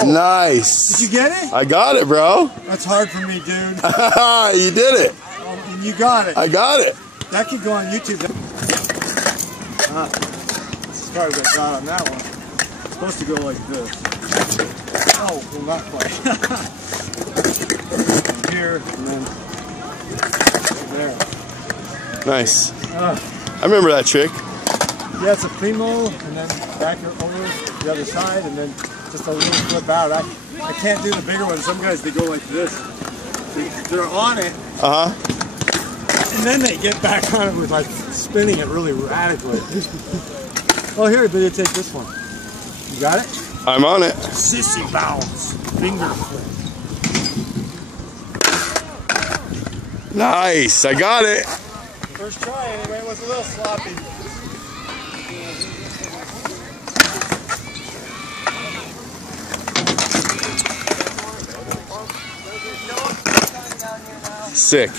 Oh! Nice. Did you get it? I got it, bro. That's hard for me, dude. You did it. Oh, and you got it. I got it. That could go on YouTube. This is probably what I got on that one. It's supposed to go like this. Oh, well, not quite. From here, and then there. Nice. I remember that trick. Yeah, it's a primo, and then back over the other side, and then just a little flip out. I can't do the bigger one. Some guys, they go like this. They're on it. Uh-huh. And then they get back on it with like spinning it really radically. Oh, here, but you take this one. You got it? I'm on it. Sissy bounce. Finger flip. Nice. I got it. First try anyway, it was a little sloppy. Sick.